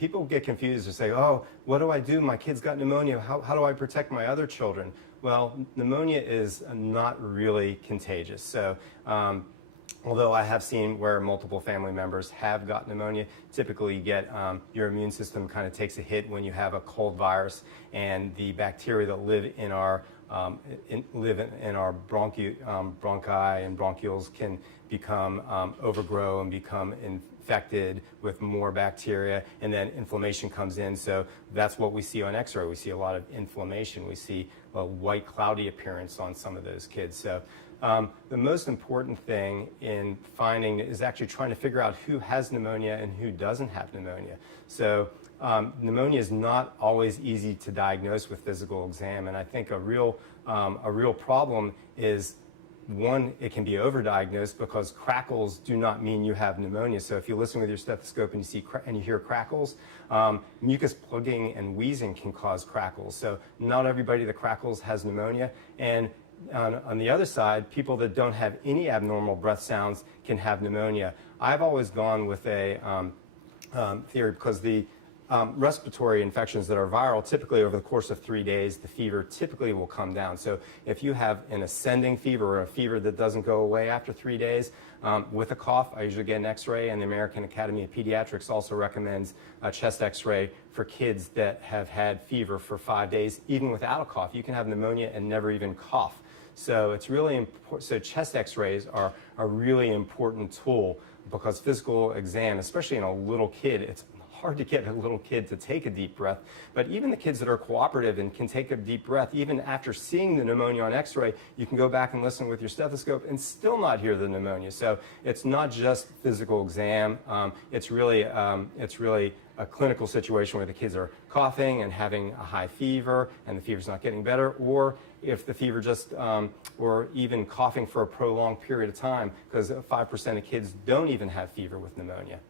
people get confused and say, oh, what do I do? My kid's got pneumonia. How do I protect my other children? Well, pneumonia is not really contagious. So although I have seen where multiple family members have got pneumonia, typically you get your immune system kind of takes a hit when you have a cold virus, and the bacteria that live in our bronchi and bronchioles can become overgrow and become infected with more bacteria, and then inflammation comes in. So that's what we see on X-ray. We see a lot of inflammation. We see a white cloudy appearance on some of those kids. So the most important thing in finding is actually trying to figure out who has pneumonia and who doesn't have pneumonia. So pneumonia is not always easy to diagnose with physical exam, and I think a real problem is, one, it can be overdiagnosed because crackles do not mean you have pneumonia. So if you listen with your stethoscope and you hear crackles, mucus plugging and wheezing can cause crackles. So not everybody that crackles has pneumonia. And on the other side, people that don't have any abnormal breath sounds can have pneumonia. I've always gone with a theory, because the respiratory infections that are viral, typically over the course of 3 days, the fever typically will come down. So if you have an ascending fever or a fever that doesn't go away after 3 days, with a cough, I usually get an X-ray, and the American Academy of Pediatrics also recommends a chest X-ray for kids that have had fever for 5 days. Even without a cough, you can have pneumonia and never even cough. So it's really important. So chest X-rays are a really important tool, because physical exam, especially in a little kid, it's hard to get a little kid to take a deep breath. But even the kids that are cooperative and can take a deep breath, even after seeing the pneumonia on X-ray, you can go back and listen with your stethoscope and still not hear the pneumonia. So it's not just physical exam. It's really a clinical situation where the kids are coughing and having a high fever, and the fever's not getting better, or if the fever just, or even coughing for a prolonged period of time, because 5% of kids don't even have fever with pneumonia.